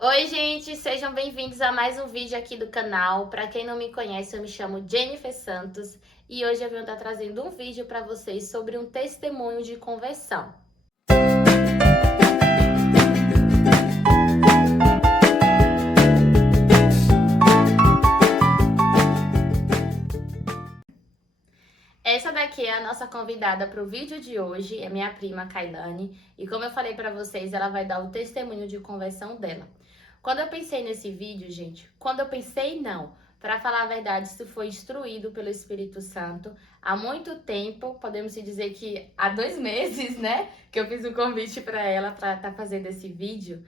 Oi, gente, sejam bem-vindos a mais um vídeo aqui do canal. Para quem não me conhece, eu me chamo Jennifer Santos e hoje eu venho estar trazendo um vídeo para vocês sobre um testemunho de conversão. Essa daqui é a nossa convidada para o vídeo de hoje, é minha prima Kailane, e como eu falei para vocês, ela vai dar o testemunho de conversão dela. Quando eu pensei nesse vídeo, gente, não. Para falar a verdade, isso foi instruído pelo Espírito Santo há muito tempo, podemos dizer que há 2 meses, né? Que eu fiz o convite para ela para estar fazendo esse vídeo.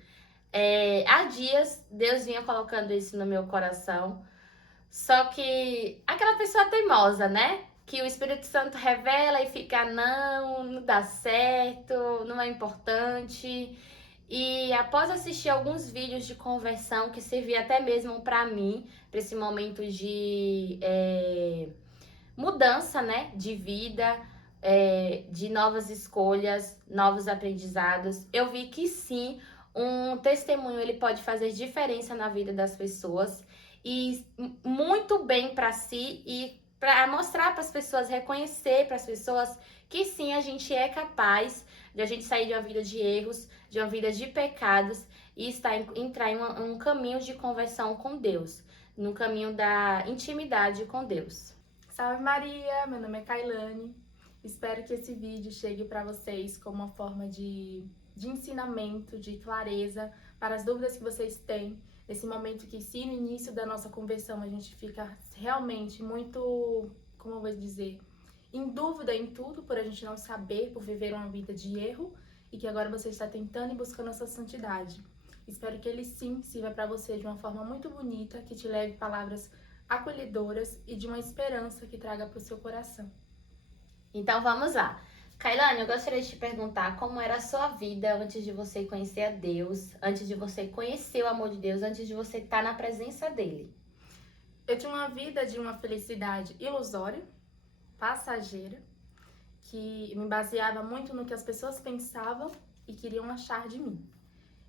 Há dias, Deus vinha colocando isso no meu coração. Só que aquela pessoa teimosa, né? Que o Espírito Santo revela e fica, não dá certo, não é importante. E após assistir alguns vídeos de conversão que servia até mesmo para mim, para esse momento de mudança, né? De vida, de novas escolhas, novos aprendizados, eu vi que sim, um testemunho ele pode fazer diferença na vida das pessoas e muito bem para si e para mostrar para as pessoas, reconhecer para as pessoas que sim, a gente é capaz de a gente sair de uma vida de erros, de uma vida de pecados e entrar em um caminho de conversão com Deus, no caminho da intimidade com Deus. Salve Maria, meu nome é Kailane. Espero que esse vídeo chegue para vocês como uma forma de ensinamento, de clareza para as dúvidas que vocês têm. Nesse momento que se no início da nossa conversão a gente fica realmente muito, como eu vou dizer, em dúvida em tudo, por a gente não saber, por viver uma vida de erro, e que agora você está tentando e buscando essa santidade. Espero que ele sim sirva para você de uma forma muito bonita, que te leve palavras acolhedoras e de uma esperança que traga para o seu coração. Então vamos lá. Kailane, eu gostaria de te perguntar como era a sua vida antes de você conhecer a Deus, antes de você conhecer o amor de Deus, antes de você estar na presença dele. Eu tinha uma vida de uma felicidade ilusória, passageira, que me baseava muito no que as pessoas pensavam e queriam achar de mim.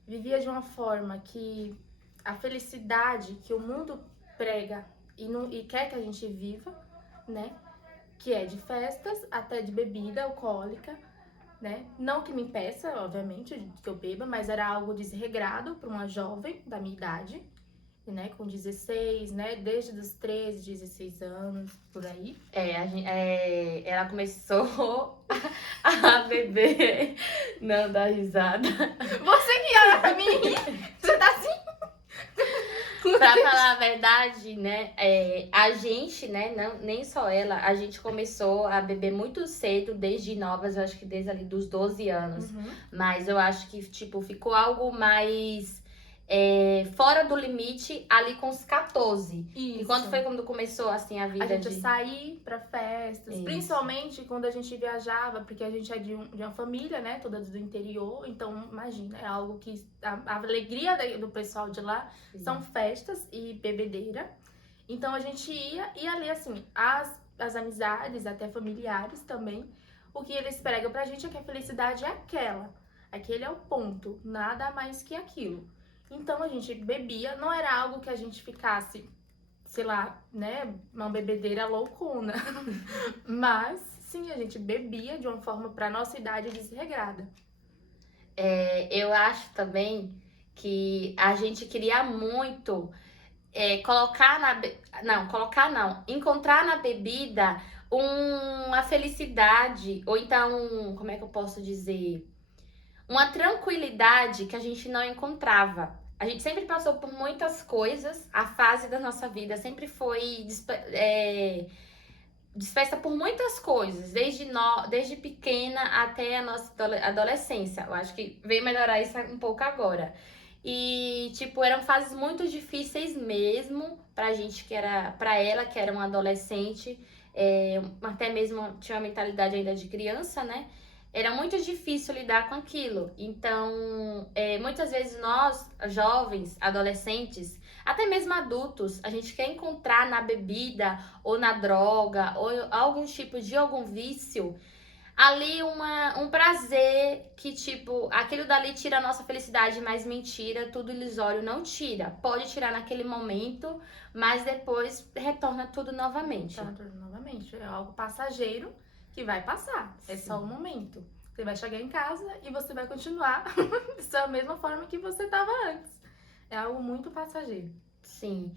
Vivia de uma forma que a felicidade que o mundo prega e quer que a gente viva, né? Que é de festas, até de bebida alcoólica, né? Não que me impeça, obviamente, que eu beba, mas era algo desregrado para uma jovem da minha idade, né? Com 16, né? Desde os 13, 16 anos, por aí. Ela começou a beber, não dá risada. Você que olha pra mim, você tá assim? Pra falar a verdade, né, a gente, né, não, nem só ela, a gente começou a beber muito cedo, desde novas, eu acho que desde ali dos 12 anos. Mas eu acho que, tipo, ficou algo mais fora do limite ali com os 14. Isso. E quando foi quando começou, assim, a vida A gente de... ia sair pra festas, Isso. Principalmente quando a gente viajava, porque a gente é de uma família, né, toda do interior, então imagina, é algo que a alegria do pessoal de lá são festas e bebedeira. Então a gente ia e ali assim, as amizades, até familiares também, o que eles pregam pra gente é que a felicidade é aquela, aquele é o ponto, nada mais que aquilo. Então a gente bebia, não era algo que a gente ficasse, sei lá, né, uma bebedeira loucona. Mas, sim, a gente bebia de uma forma pra nossa idade desregrada. Eu acho também que a gente queria muito encontrar na bebida uma felicidade, ou então, como é que eu posso dizer? Uma tranquilidade que a gente não encontrava. A gente sempre passou por muitas coisas, a fase da nossa vida sempre foi dispersa por muitas coisas, desde pequena até a nossa adolescência. Eu acho que veio melhorar isso um pouco agora. E, tipo, eram fases muito difíceis mesmo pra gente, pra ela, que era uma adolescente, até mesmo tinha uma mentalidade ainda de criança, né? Era muito difícil lidar com aquilo. Então, muitas vezes nós, jovens, adolescentes, até mesmo adultos, a gente quer encontrar na bebida ou na droga ou algum tipo de algum vício ali um prazer que, tipo, aquilo dali tira a nossa felicidade, mas mentira, tudo ilusório não tira. Pode tirar naquele momento, mas depois retorna tudo novamente. Tá, novamente. É algo passageiro que vai passar. É Sim. só um momento. Você vai chegar em casa e você vai continuar da mesma forma que você estava antes. É algo muito passageiro. Sim.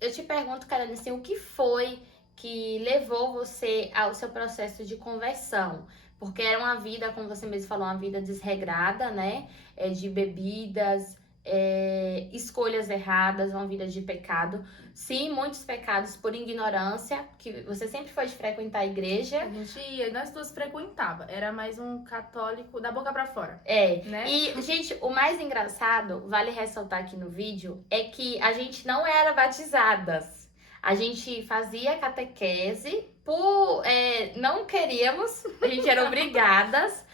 Eu te pergunto, Karine, assim, o que foi que levou você ao seu processo de conversão? Porque era uma vida, como você mesmo falou, uma vida desregrada, né? De bebidas, escolhas erradas, uma vida de pecado. Sim, muitos pecados por ignorância, que você sempre foi de frequentar a igreja. A gente ia, nós duas frequentava. Era mais um católico da boca pra fora. Né? E, gente, o mais engraçado, vale ressaltar aqui no vídeo, é que a gente não era batizadas. A gente fazia catequese não queríamos, a gente era obrigadas.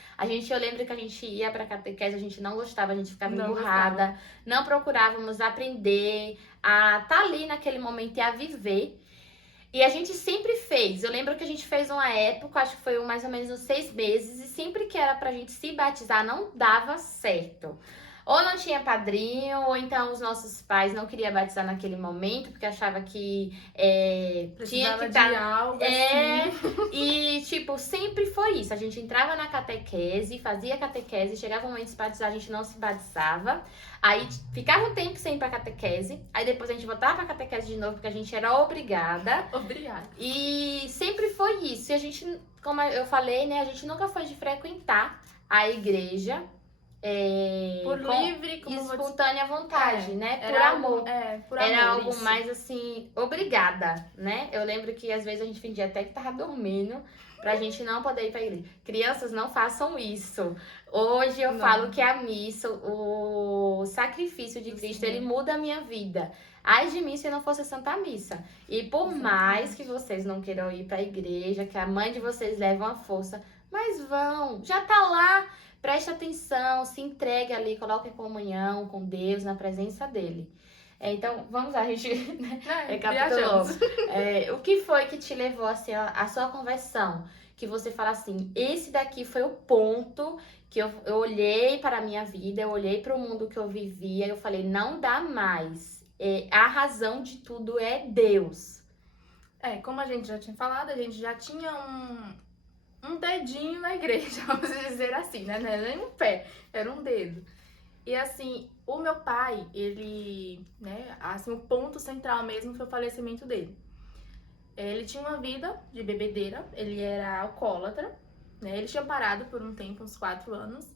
Eu lembro que a gente ia pra catequese, a gente não gostava, a gente ficava Não emburrada, gostava. não procurávamos aprender a estar ali naquele momento e a viver. E a gente sempre fez. Eu lembro que a gente fez uma época, acho que foi mais ou menos uns 6 meses, e sempre que era pra gente se batizar, não dava certo. Ou não tinha padrinho, ou então os nossos pais não queriam batizar naquele momento, porque achava que tinha que Precisava de estar. algo assim. E tipo, sempre foi isso. A gente entrava na catequese, fazia catequese, chegava o momento de se batizar, a gente não se batizava. Aí ficava um tempo sem ir pra catequese, aí depois a gente voltava pra catequese de novo, porque a gente era obrigada. Obrigada. E sempre foi isso. E a gente, como eu falei, né, a gente nunca foi de frequentar a igreja Por com livre, como vou espontânea vontade, né? Por era amor. por amor. Era algo isso. mais assim, obrigada, né? Eu lembro que às vezes a gente fingia até que tava dormindo pra gente não poder ir pra igreja. Crianças, não façam isso. Hoje eu Não. falo que a missa, o sacrifício de Cristo, ele muda a minha vida. Ai de mim se não fosse a Santa Missa. E por mais que vocês não queiram ir pra igreja, que a mãe de vocês leve uma força, mas vão, já tá lá. Preste atenção, se entregue ali, coloque em comunhão com Deus, na presença dele. Então, vamos lá, a gente recapitulou. Viajamos. O que foi que te levou assim, a sua conversão? Que você fala assim, esse daqui foi o ponto que eu olhei para a minha vida, eu olhei para o mundo que eu vivia, eu falei, não dá mais. A razão de tudo é Deus. Como a gente já tinha falado, a gente já tinha um dedinho na igreja, vamos dizer assim, né? Não era nem um pé, era um dedo. E assim, o meu pai, ele, né, assim, o ponto central mesmo foi o falecimento dele. Ele tinha uma vida de bebedeira, ele era alcoólatra, né? Ele tinha parado por um tempo, uns 4 anos.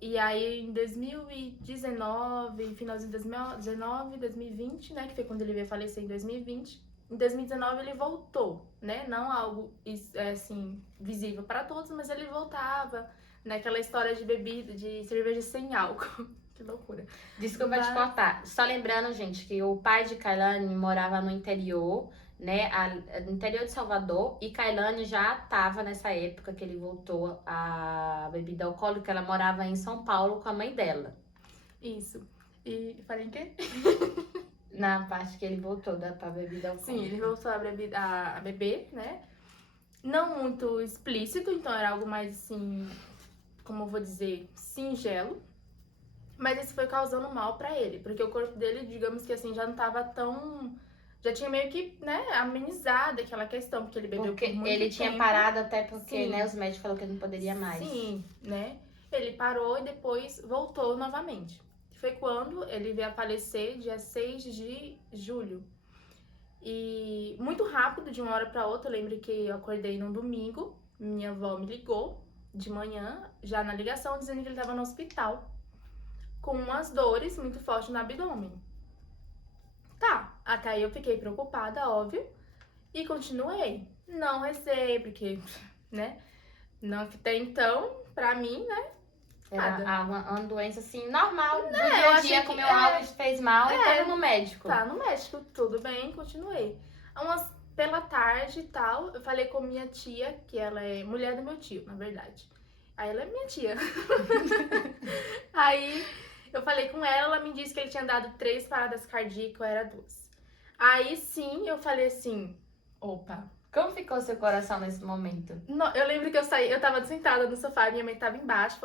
E aí, em 2019, finalzinho de 2019, 2020, né? Que foi quando ele veio falecer em 2020. Em 2019 ele voltou, né? Não algo assim visível para todos, mas ele voltava naquela história de bebida, de cerveja sem álcool. Que loucura. Desculpa te cortar. Só lembrando, gente, que o pai de Kailane morava no interior, né? No interior de Salvador. E Kailane já estava nessa época que ele voltou a bebida alcoólica. Ela morava em São Paulo com a mãe dela. Isso. E falei em quê? Na parte que ele voltou pra bebida alcoólica. Sim, ele voltou a beber, né? Não muito explícito, então era algo mais assim, como eu vou dizer, singelo. Mas isso foi causando mal pra ele, porque o corpo dele, digamos que assim, já não tava tão... Já tinha meio que, né, amenizado aquela questão, porque ele bebeu porque por muito ele tempo. tinha parado até porque, Sim. né, os médicos falaram que ele não poderia mais. Sim, né? Ele parou e depois voltou novamente. Foi quando ele veio a falecer, dia 6 de julho. E muito rápido, de uma hora pra outra, eu lembro que eu acordei num domingo, minha avó me ligou de manhã, já na ligação, dizendo que ele estava no hospital, com umas dores muito fortes no abdômen. Tá, até aí eu fiquei preocupada, óbvio, e continuei. Não recei, porque, né, não até então, pra mim, né, Era uma doença assim, normal, do eu dia a achei dia, que- comeu algo, fez mal e tava no médico. tá no médico, tudo bem, continuei. Pela tarde e tal, eu falei com minha tia, que ela é mulher do meu tio, na verdade. Aí ela é minha tia. Aí eu falei com ela, ela me disse que ele tinha dado 3 paradas cardíacas, eu era 2. Aí sim, eu falei assim, opa, Como ficou seu coração nesse momento? Não, eu lembro que eu tava sentada no sofá, minha mãe tava embaixo,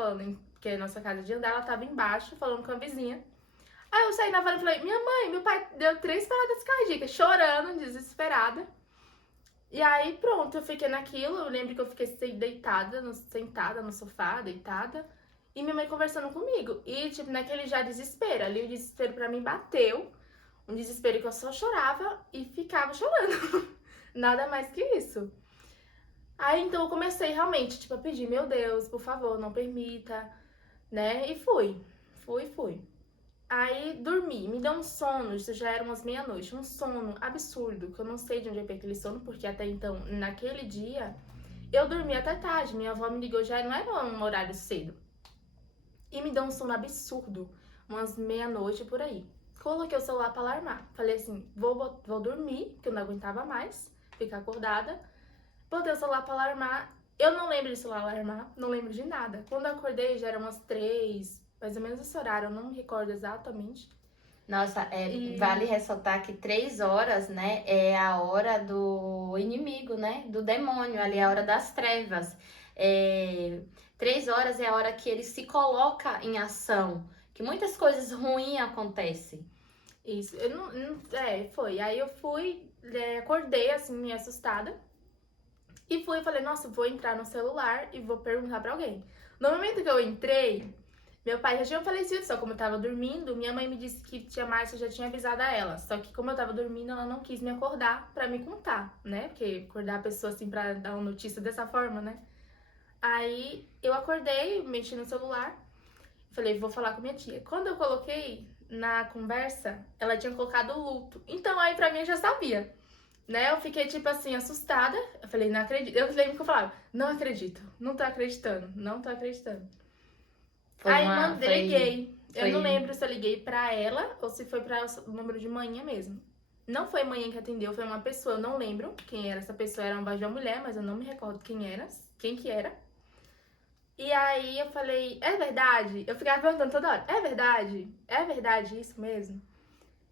porque a nossa casa de andar, ela tava embaixo, falando com a vizinha. Aí eu saí na varanda e falei, minha mãe, meu pai deu 3 paradas cardíacas, chorando, desesperada. E aí, pronto, eu fiquei naquilo. Eu lembro que eu fiquei sentada no sofá, deitada. E minha mãe conversando comigo. E, tipo, naquele já desespero. Ali o desespero pra mim bateu. Um desespero que eu só chorava e ficava chorando. Nada mais que isso. Aí, então, eu comecei realmente, tipo, a pedir, meu Deus, por favor, não permita, né? E fui. Aí dormi, me deu um sono, isso já era umas meia-noite, um sono absurdo, que eu não sei de onde eu peguei aquele sono, porque até então, naquele dia, eu dormi até tarde, minha avó me ligou, já não era um horário cedo. E me deu um sono absurdo, umas meia-noite por aí. Coloquei o celular pra alarmar, falei assim, vou dormir, porque eu não aguentava mais ficar acordada. Botei o celular pra alarmar, eu não lembro de celular alarmar, não lembro de nada. Quando eu acordei já eram umas 3, mais ou menos esse horário, eu não me recordo exatamente. Nossa, vale ressaltar que 3 horas, né, é a hora do inimigo, né, do demônio, ali é a hora das trevas. 3 horas é a hora que ele se coloca em ação, que muitas coisas ruins acontecem. Isso, foi. Aí eu fui, acordei assim, meio assustada. E falei, nossa, vou entrar no celular e vou perguntar pra alguém. No momento que eu entrei, meu pai já tinha falecido, só como eu tava dormindo, minha mãe me disse que tia Márcia já tinha avisado a ela. Só que como eu tava dormindo, ela não quis me acordar pra me contar, né? Porque acordar a pessoa assim pra dar uma notícia dessa forma, né? Aí eu acordei, mexi no celular, falei, vou falar com minha tia. Quando eu coloquei na conversa, ela tinha colocado o luto. Então aí pra mim eu já sabia, né? Eu fiquei tipo assim, assustada. Eu falei, não acredito. Eu lembro que eu falava, não acredito, não tô acreditando, não tô acreditando. Aí liguei. Eu não lembro se eu liguei pra ela ou se foi pra o número de manhã mesmo. Não foi manhã que atendeu, foi uma pessoa, eu não lembro quem era essa pessoa, era uma voz de uma mulher, mas eu não me recordo quem que era. E aí eu falei, é verdade? Eu ficava perguntando toda hora, é verdade? É verdade isso mesmo?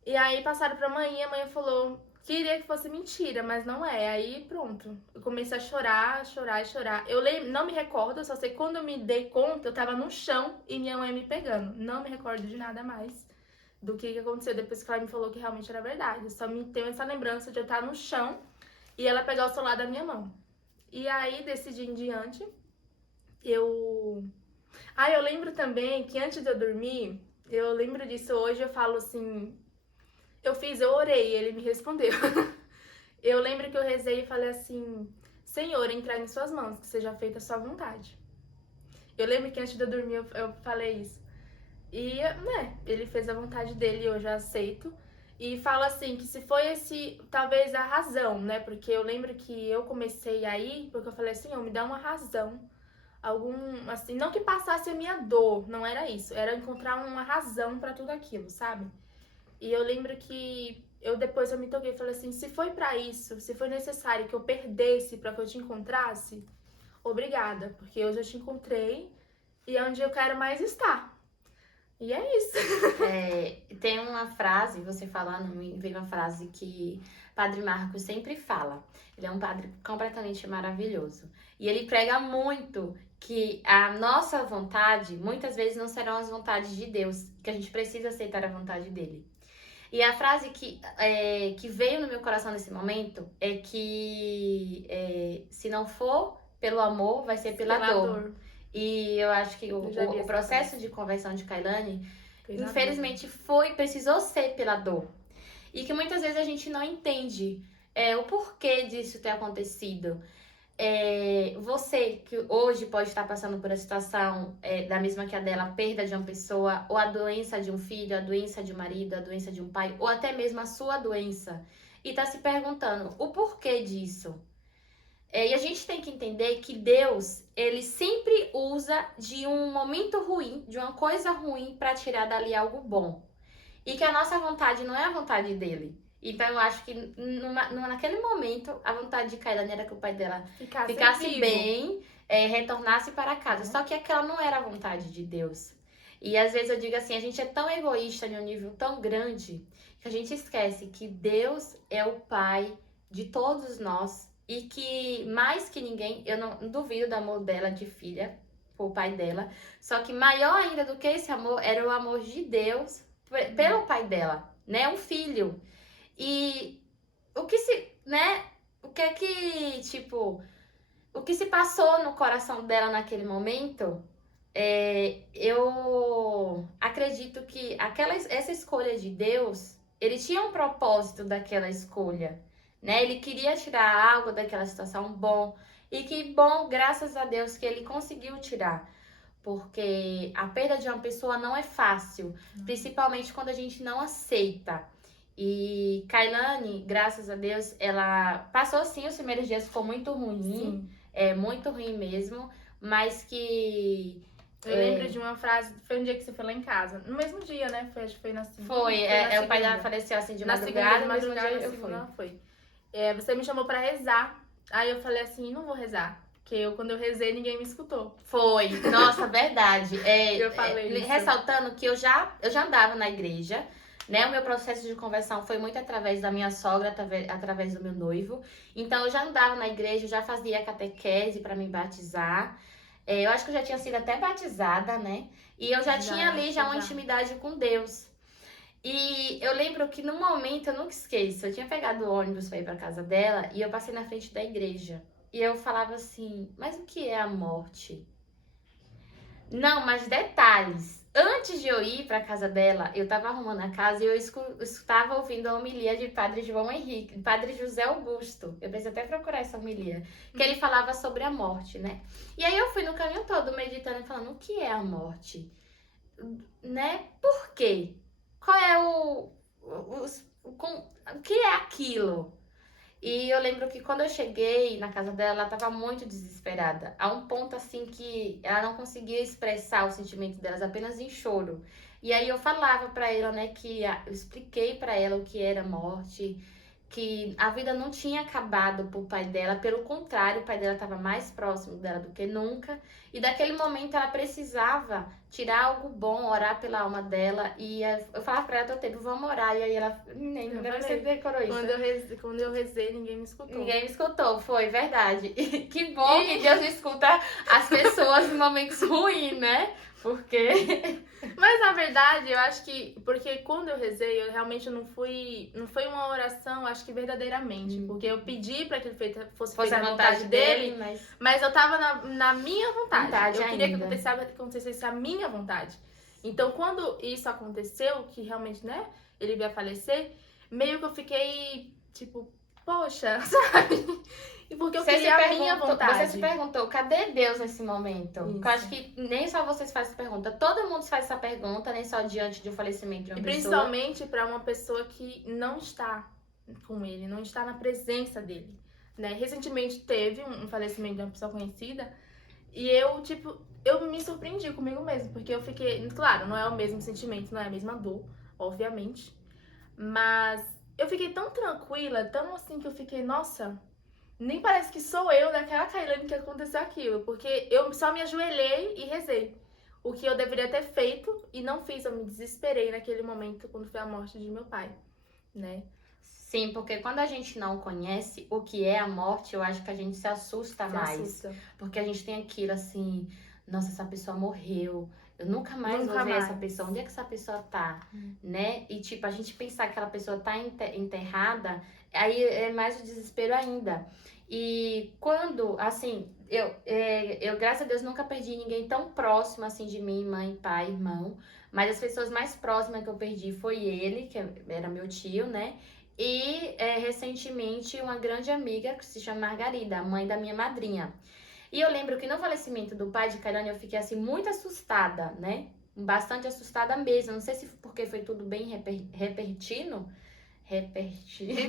E aí passaram pra manhã, a mãe falou, queria que fosse mentira, mas não é. Aí pronto, eu comecei a chorar, chorar e chorar. Não me recordo, só sei que quando eu me dei conta, eu tava no chão e minha mãe me pegando. Não me recordo de nada mais do que aconteceu depois que ela me falou que realmente era verdade. Eu só me tenho essa lembrança de eu estar no chão e ela pegar o celular da minha mão. E aí, desse dia em diante, eu... eu lembro também que antes de eu dormir, eu lembro disso hoje, eu falo assim... eu orei, ele me respondeu. Eu lembro que eu rezei e falei assim, Senhor, entrar em suas mãos, que seja feita a sua vontade. Eu lembro que antes de eu dormir eu falei isso. E, né, ele fez a vontade dele, eu já aceito. E falo assim, que se foi talvez a razão, né? Porque eu lembro que eu comecei aí, porque eu falei assim, me dá uma razão. Assim, não que passasse a minha dor, não era isso. Era encontrar uma razão pra tudo aquilo, sabe? E eu lembro que depois eu me toquei e falei assim, se foi pra isso, se foi necessário que eu perdesse pra que eu te encontrasse, obrigada, porque hoje eu te encontrei e é onde eu quero mais estar. E é isso. Tem uma frase, você falando, me veio uma frase que Padre Marcos sempre fala. Ele é um padre completamente maravilhoso. E ele prega muito que a nossa vontade, muitas vezes, não serão as vontades de Deus, que a gente precisa aceitar a vontade dele. E a frase que veio no meu coração nesse momento é que se não for pelo amor, vai ser pela dor. E eu acho que o processo de conversão de Kailane, infelizmente, precisou ser pela dor. E que muitas vezes a gente não entende o porquê disso ter acontecido. Você que hoje pode estar passando por a situação da mesma que a dela, a perda de uma pessoa, ou a doença de um filho, a doença de um marido, a doença de um pai, ou até mesmo a sua doença, e está se perguntando o porquê disso. E a gente tem que entender que Deus, ele sempre usa de um momento ruim, de uma coisa ruim, para tirar dali algo bom. E que a nossa vontade não é a vontade dele. Então eu acho que naquele momento, a vontade de Kailane era que o pai dela ficasse bem, retornasse para casa. Só que aquela não era a vontade de Deus. E às vezes eu digo assim, a gente é tão egoísta em um nível tão grande, que a gente esquece que Deus é o pai de todos nós. e que mais que ninguém, eu não duvido do amor dela de filha por pai dela, só que maior ainda do que esse amor era o amor de Deus pelo pai dela, né? Um filho. E o que se, né? O que é que, tipo, o que se passou no coração dela naquele momento, eu acredito que essa escolha de Deus, ele tinha um propósito daquela escolha, né? Ele queria tirar algo daquela situação bom, e que bom, graças a Deus, que ele conseguiu tirar. Porque a perda de uma pessoa não é fácil, principalmente quando a gente não aceita. E Kailane, graças a Deus, ela passou sim os primeiros dias, ficou muito ruim, muito ruim mesmo, mas que Eu lembro de uma frase, foi um dia que você foi lá em casa, no mesmo dia, né? Foi, acho que foi na segunda. o pai dela faleceu assim de na madrugada, segunda, mas no dia na eu segunda fui. ela foi. Você me chamou pra rezar, aí eu falei assim, não vou rezar, porque quando eu rezei ninguém me escutou. Foi, nossa, verdade. Eu falei isso. Ressaltando que eu já andava na igreja, né? O meu processo de conversão foi muito através da minha sogra, através do meu noivo. Então eu já andava na igreja, já fazia catequese para me batizar. Eu acho que eu já tinha sido até batizada, né? E eu já tinha ali já uma intimidade com Deus. E eu lembro que no momento, eu nunca esqueço, eu tinha pegado o ônibus para ir para casa dela e eu passei na frente da igreja. E eu falava assim, mas o que é a morte? Não, mas detalhes. Antes de eu ir para casa dela, eu estava arrumando a casa e eu estava ouvindo a homilia de Padre João Henrique, Padre José Augusto. Eu pensei até procurar essa homilia, que ele falava sobre a morte, né? E aí eu fui no caminho todo meditando e falando, o que é a morte? Né? Por quê? Qual é o que é aquilo? E eu lembro que quando eu cheguei na casa dela, ela estava muito desesperada. A um ponto assim que ela não conseguia expressar o sentimento delas, apenas em choro. E aí eu falava para ela, né, eu expliquei para ela o que era morte, que a vida não tinha acabado pro pai dela, pelo contrário, o pai dela estava mais próximo dela do que nunca. E daquele momento ela precisava tirar algo bom, orar pela alma dela. E eu falava pra ela todo tempo, vamos orar. E aí ela, nem você decorou isso. Quando eu rezei, ninguém me escutou. Ninguém me escutou, foi verdade. Que bom que Deus escuta as pessoas em momentos ruins, né? Porque... Mas na verdade, eu acho que... Porque quando eu rezei, eu realmente não foi uma oração, acho que verdadeiramente. Porque eu pedi pra que ele fosse feita a vontade dele, mas eu tava na minha vontade. Eu queria que acontecesse a minha vontade. Então, quando isso aconteceu, que realmente, né, ele veio a falecer, meio que eu fiquei, tipo, poxa, sabe? Porque eu queria a minha vontade. Você se perguntou, cadê Deus nesse momento? Eu acho que nem só vocês fazem essa pergunta, todo mundo faz essa pergunta, nem só diante de um falecimento de uma pessoa. E principalmente para uma pessoa que não está com ele, não está na presença dele, né? Recentemente teve um falecimento de uma pessoa conhecida e eu me surpreendi comigo mesma, porque eu fiquei, claro, não é o mesmo sentimento, não é a mesma dor, obviamente, mas eu fiquei tão tranquila, tão assim que eu fiquei, nossa... Nem parece que sou eu daquela Kailane que aconteceu aquilo, porque eu só me ajoelhei e rezei. O que eu deveria ter feito e não fiz, eu me desesperei naquele momento quando foi a morte de meu pai, né? Sim, porque quando a gente não conhece o que é a morte, eu acho que a gente se assusta mais. Porque a gente tem aquilo assim, nossa, essa pessoa morreu, eu nunca mais vou ver essa pessoa, onde é que essa pessoa tá, né? E tipo, a gente pensar que aquela pessoa tá enterrada, aí é mais o desespero ainda. E quando, assim, eu graças a Deus nunca perdi ninguém tão próximo assim de mim, mãe, pai, irmão. Mas as pessoas mais próximas que eu perdi foi ele, que era meu tio, né? E recentemente uma grande amiga que se chama Margarida, a mãe da minha madrinha. E eu lembro que no falecimento do pai de Kailane eu fiquei assim muito assustada, né? Bastante assustada mesmo. Não sei se porque foi tudo bem repentino. Repentino.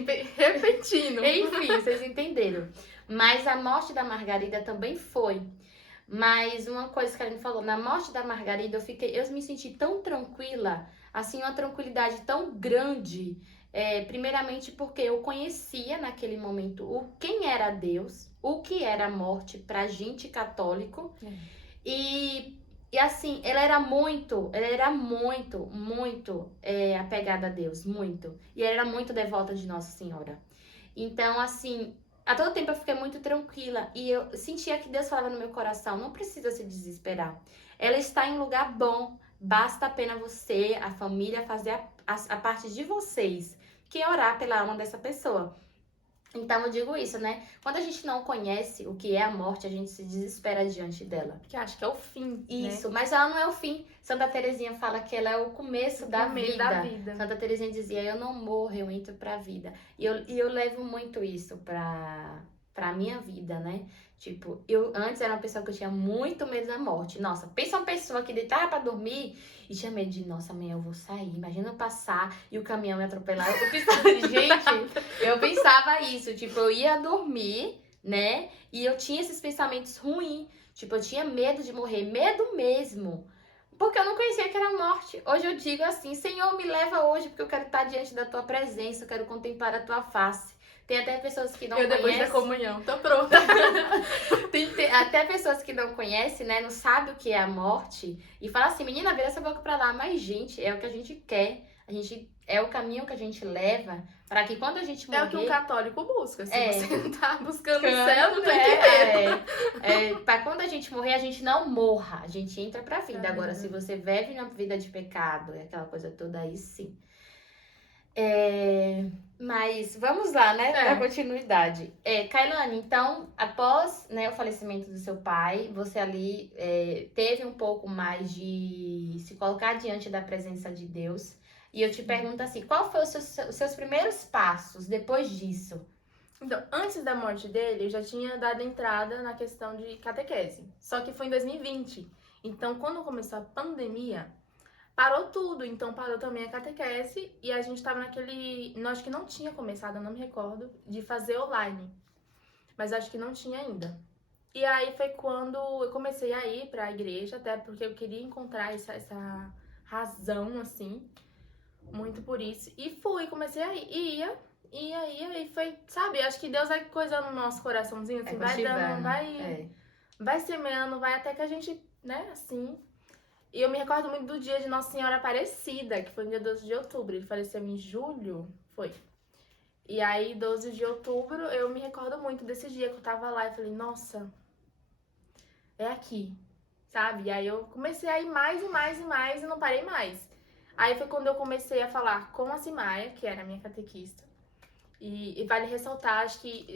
Enfim, vocês entenderam. Mas a morte da Margarida também foi. Mas uma coisa que a gente falou, na morte da Margarida eu me senti tão tranquila, assim, uma tranquilidade tão grande. Primeiramente porque eu conhecia naquele momento quem era Deus, o que era a morte pra gente católico. E assim, ela era muito apegada a Deus, muito. E ela era muito devota de Nossa Senhora. Então, assim, a todo tempo eu fiquei muito tranquila e eu sentia que Deus falava no meu coração, não precisa se desesperar. Ela está em um lugar bom, basta apenas você, a família, fazer a parte de vocês, que é orar pela alma dessa pessoa. Então eu digo isso, né? Quando a gente não conhece o que é a morte, a gente se desespera diante dela. Porque acho que é o fim, Isso, né? mas ela não é o fim. Santa Teresinha fala que ela é o começo da No meio vida. da vida. Santa Teresinha dizia, eu não morro, eu entro pra vida. E eu levo muito isso pra minha vida, né? Tipo, eu antes era uma pessoa que eu tinha muito medo da morte. Nossa, pensa uma pessoa que deitava pra dormir e tinha medo de, nossa, amanhã eu vou sair. Imagina eu passar e o caminhão me atropelar. Eu pensava, gente, eu pensava isso. Tipo, eu ia dormir, né? E eu tinha esses pensamentos ruins. Tipo, eu tinha medo de morrer, medo mesmo. Porque eu não conhecia que era a morte. Hoje eu digo assim, Senhor, me leva hoje, porque eu quero estar diante da tua presença, eu quero contemplar a tua face. Tem até pessoas que não Eu depois da conhecem. comunhão, tô pronta. Tem até pessoas que não conhecem, né? Não sabem o que é a morte. E fala assim, menina, vira essa boca pra lá. Mas, gente, é o que a gente quer. É o caminho que a gente leva para que quando a gente morrer... É o que um católico busca. Se É. você não tá buscando o Cano, céu, não tô né? entendendo. Pra quando a gente morrer, a gente não morra. A gente entra pra vida. Pra Agora, vida. se você vive uma vida de pecado e aquela coisa toda, aí sim. Mas vamos lá, né? É. Na continuidade. Kailane, então, após, né, o falecimento do seu pai, você ali teve um pouco mais de se colocar diante da presença de Deus. E eu te pergunto assim, qual foi os seus primeiros passos depois disso? Então, antes da morte dele, eu já tinha dado entrada na questão de catequese. Só que foi em 2020. Então, quando começou a pandemia, parou tudo. Então, parou também a catequese. E a gente tava naquele... Acho que não tinha começado, eu não me recordo, de fazer online. Mas acho que não tinha ainda. E aí foi quando eu comecei a ir pra igreja, até porque eu queria encontrar essa razão, assim, muito por isso. E fui, comecei a ir, e aí foi, sabe, acho que Deus vai coisando no nosso coraçãozinho, assim, vai dando, vai semeando, vai até que a gente, né, assim. E eu me recordo muito do dia de Nossa Senhora Aparecida, que foi no dia 12 de outubro, ele faleceu em julho, foi. E aí, 12 de outubro, eu me recordo muito desse dia que eu tava lá e falei, nossa, é aqui, sabe? E aí eu comecei a ir mais e mais e mais e não parei mais. Aí foi quando eu comecei a falar com a Simaia, que era a minha catequista. E vale ressaltar, acho que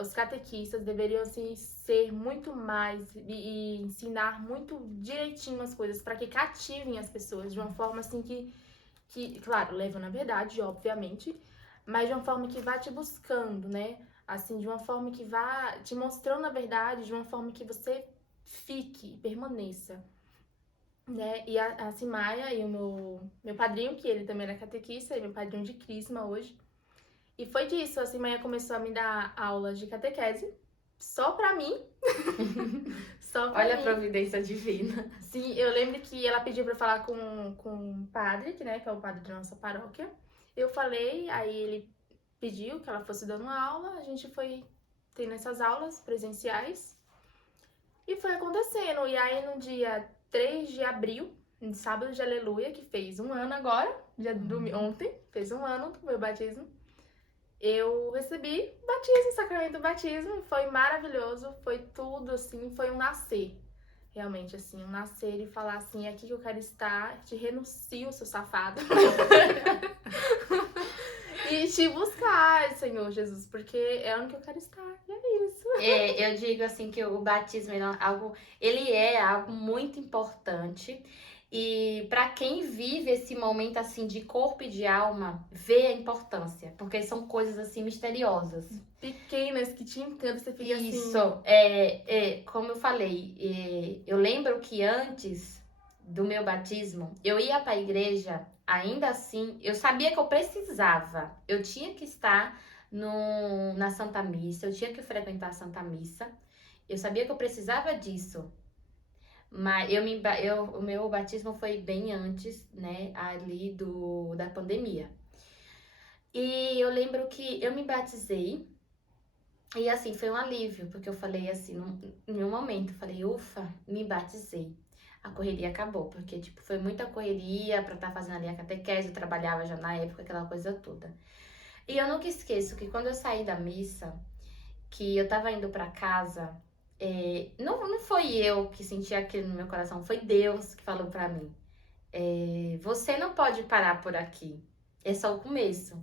os catequistas deveriam assim, ser muito mais e ensinar muito direitinho as coisas para que cativem as pessoas de uma forma assim que, claro, leva na verdade, obviamente, mas de uma forma que vá te buscando, né? Assim, de uma forma que vá te mostrando a verdade, de uma forma que você fique, permaneça, né? E a Simaia e o meu padrinho, que ele também era catequista, é meu padrinho de crisma hoje. E foi disso, a Simaia começou a me dar aulas de catequese, só pra mim. Só pra Olha mim. a providência divina. Sim, eu lembro que ela pediu pra eu falar com o padre, que, né, que é o padre da nossa paróquia. Eu falei, aí ele pediu que ela fosse dando aula, a gente foi tendo essas aulas presenciais. E foi acontecendo. E aí no dia 3 de abril, no sábado de aleluia, que fez um ano agora, ontem, fez um ano do meu batismo. Eu recebi batismo, sacramento do batismo, foi maravilhoso, foi tudo assim, foi um nascer. Realmente, assim, um nascer e falar assim, é aqui que eu quero estar, te renuncio, seu safado. E te buscar, Senhor Jesus, porque é onde que eu quero estar, e é isso. Eu digo assim que o batismo ele é algo muito importante. E para quem vive esse momento assim de corpo e de alma, vê a importância, porque são coisas assim misteriosas. Pequenas que te encantam, você fica Isso, assim... como eu falei, eu lembro que antes do meu batismo, eu ia para a igreja, ainda assim, eu sabia que eu precisava, eu tinha que estar na Santa Missa, eu tinha que frequentar a Santa Missa, eu sabia que eu precisava disso, mas o meu batismo foi bem antes, né, ali da pandemia. E eu lembro que eu me batizei. E assim, foi um alívio, porque eu falei assim, em um momento, eu falei, ufa, me batizei. A correria acabou, porque, tipo, foi muita correria pra estar fazendo ali a catequese, eu trabalhava já na época, aquela coisa toda. E eu nunca esqueço que quando eu saí da missa, que eu tava indo pra casa. Não foi eu que senti aquilo no meu coração, foi Deus que falou pra mim. Você não pode parar por aqui. É só o começo.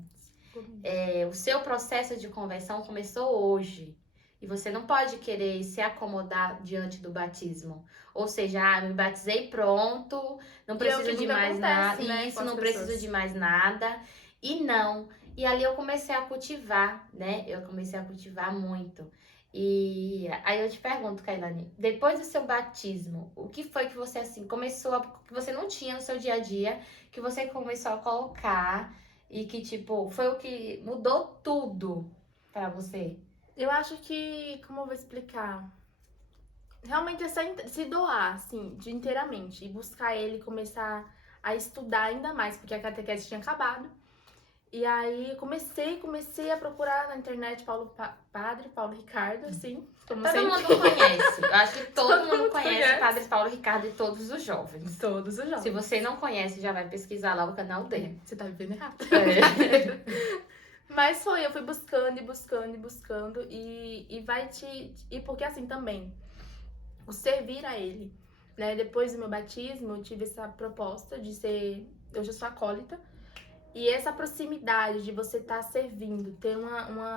O seu processo de conversão começou hoje. E você não pode querer se acomodar diante do batismo. Ou seja, me batizei, pronto, não preciso de mais nada. Né, Isso, não preciso de mais nada. E não. E ali eu comecei a cultivar, né? Eu comecei a cultivar muito. E aí eu te pergunto, Kailane, depois do seu batismo, o que foi que você assim que você não tinha no seu dia a dia, que você começou a colocar e que tipo foi o que mudou tudo pra você? Eu acho que, como eu vou explicar? Realmente é se doar, assim, de inteiramente. E buscar ele, começar a estudar ainda mais, porque a catequese tinha acabado. E aí comecei a procurar na internet Padre Paulo Ricardo, assim, como Todo sempre. mundo conhece. Eu acho que todo mundo mundo conhece conhece. o Padre Paulo Ricardo e todos os jovens. Todos os jovens. Se você não conhece, já vai pesquisar lá o canal dele. Você tá vivendo errado. É. Eu fui buscando e buscando e buscando e vai te... E porque assim também, o servir a ele, né? Depois do meu batismo, eu tive essa proposta de ser... Hoje eu sou acólita. E essa proximidade de você estar servindo, ter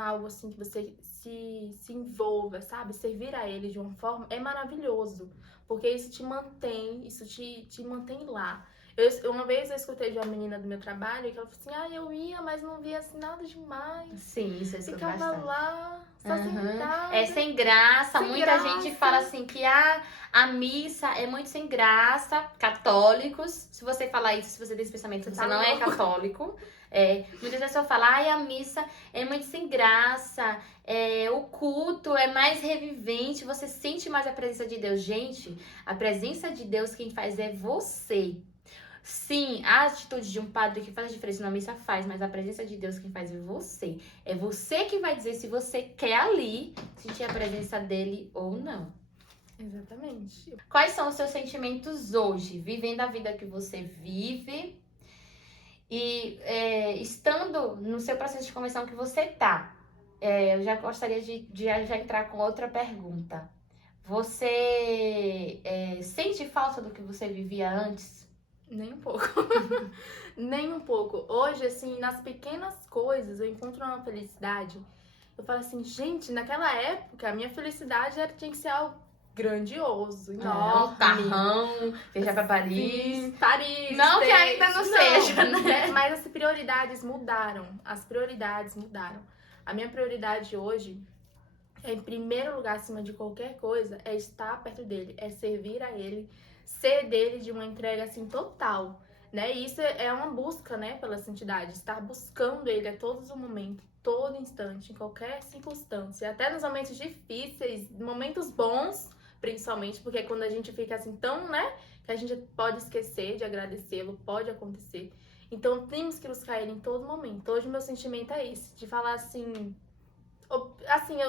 algo assim que você se envolva, sabe? Servir a ele de uma forma é maravilhoso. Porque isso te mantém, isso te mantém lá. Uma vez eu escutei de uma menina do meu trabalho que ela falou assim, eu ia, mas não via assim nada demais. Sim, isso eu escuto Ficava bastante. lá, só sentada. É sem graça. Sem Muita graça. gente fala assim que a missa é muito sem graça. Católicos, se você falar isso, se você tem esse pensamento, você não é católico. Muitas pessoas falam, a missa é muito sem graça. O culto é mais revivente, você sente mais a presença de Deus. Gente, a presença de Deus quem faz é você. Sim, a atitude de um padre que faz a diferença na missa faz, mas a presença de Deus quem faz é você. É você que vai dizer se você quer ali sentir a presença dele ou não. Exatamente. Quais são os seus sentimentos hoje, vivendo a vida que você vive e estando no seu processo de conversão que você tá? Eu já gostaria de já entrar com outra pergunta. Você sente falta do que você vivia antes? Nem um pouco. Nem um pouco. Hoje, assim, nas pequenas coisas, eu encontro uma felicidade. Eu falo assim, gente, naquela época, a minha felicidade tinha que ser algo grandioso, enorme. Um carrão, viajar pra Paris. Sim, Paris. Não que ainda não seja, né? Mas as prioridades mudaram. As prioridades mudaram. A minha prioridade hoje é, em primeiro lugar, acima de qualquer coisa, é estar perto dele, é servir a ele, ser dele de uma entrega assim total, né? E isso é uma busca, né, pela santidade, estar buscando ele a todos os momentos, todo instante, em qualquer circunstância, até nos momentos difíceis, momentos bons, principalmente, porque é quando a gente fica assim tão, né, que a gente pode esquecer de agradecê-lo, pode acontecer. Então temos que buscar ele em todo momento. Hoje o meu sentimento é esse, de falar assim,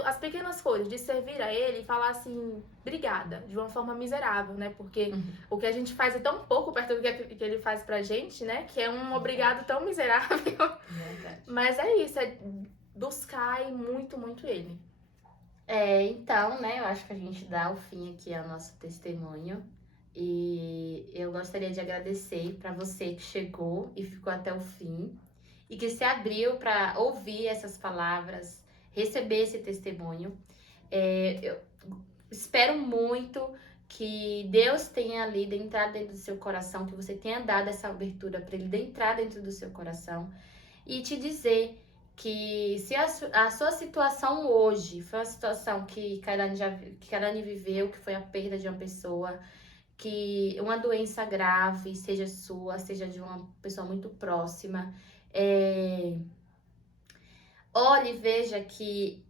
as pequenas coisas, de servir a ele e falar assim, obrigada, de uma forma miserável, né? Porque o que a gente faz é tão pouco perto do que ele faz pra gente, né? Que é um obrigado tão miserável. Verdade. Mas é isso, é buscar e muito, muito ele. Então, né, eu acho que a gente dá o fim aqui ao nosso testemunho. E eu gostaria de agradecer para você que chegou e ficou até o fim e que se abriu para ouvir essas palavras, receber esse testemunho. Eu espero muito que Deus tenha ali entrado dentro do seu coração, que você tenha dado essa abertura para ele entrar dentro do seu coração e te dizer que se a sua situação hoje foi uma situação que Kailane viveu, que foi a perda de uma pessoa, que uma doença grave, seja sua, seja de uma pessoa muito próxima, olhe e veja que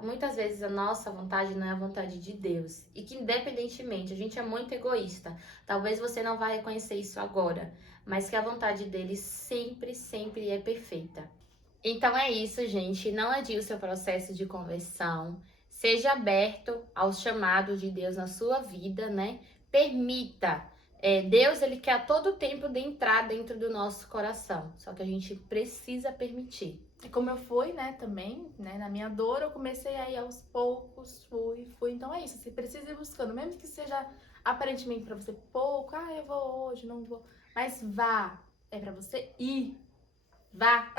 muitas vezes a nossa vontade não é a vontade de Deus. E que independentemente, a gente é muito egoísta. Talvez você não vá reconhecer isso agora, mas que a vontade dele sempre, sempre é perfeita. Então é isso, gente. Não adie o seu processo de conversão. Seja aberto ao chamado de Deus na sua vida, né? Permita Deus, ele quer a todo tempo de entrar dentro do nosso coração. Só que a gente precisa permitir. E como eu fui, né, também, né, na minha dor, eu comecei a ir aos poucos, fui. Então é isso, você precisa ir buscando, mesmo que seja aparentemente pra você pouco, eu vou hoje, não vou. Mas vá, é pra você ir. Vá.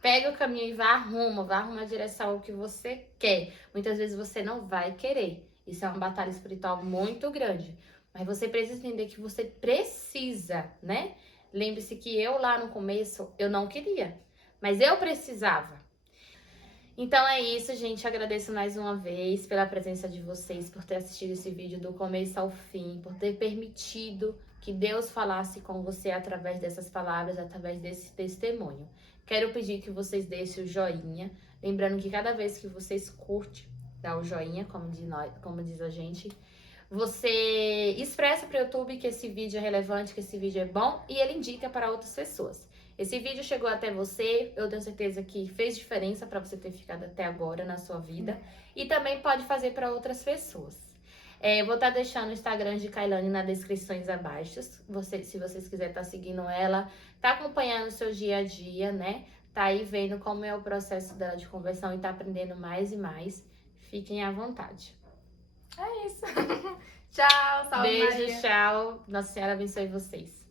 Pega o caminho e vá arruma a direção ao que você quer. Muitas vezes você não vai querer. Isso é uma batalha espiritual muito grande. Mas você precisa entender que você precisa, né? Lembre-se que eu lá no começo, eu não queria. Mas eu precisava. Então é isso, gente. Agradeço mais uma vez pela presença de vocês, por ter assistido esse vídeo do começo ao fim, por ter permitido que Deus falasse com você através dessas palavras, através desse testemunho. Quero pedir que vocês deixem o joinha, lembrando que cada vez que vocês curtem, dá o joinha, como diz a gente, você expressa para o YouTube que esse vídeo é relevante, que esse vídeo é bom e ele indica para outras pessoas. Esse vídeo chegou até você, eu tenho certeza que fez diferença para você ter ficado até agora na sua vida e também pode fazer para outras pessoas. Eu vou estar deixando o Instagram de Kailane nas descrições abaixo. Se vocês quiserem estar seguindo ela, tá acompanhando o seu dia a dia, né? Tá aí vendo como é o processo dela de conversão e tá aprendendo mais e mais. Fiquem à vontade. É isso. Tchau, salve Beijo, Maria. tchau. Nossa Senhora abençoe vocês.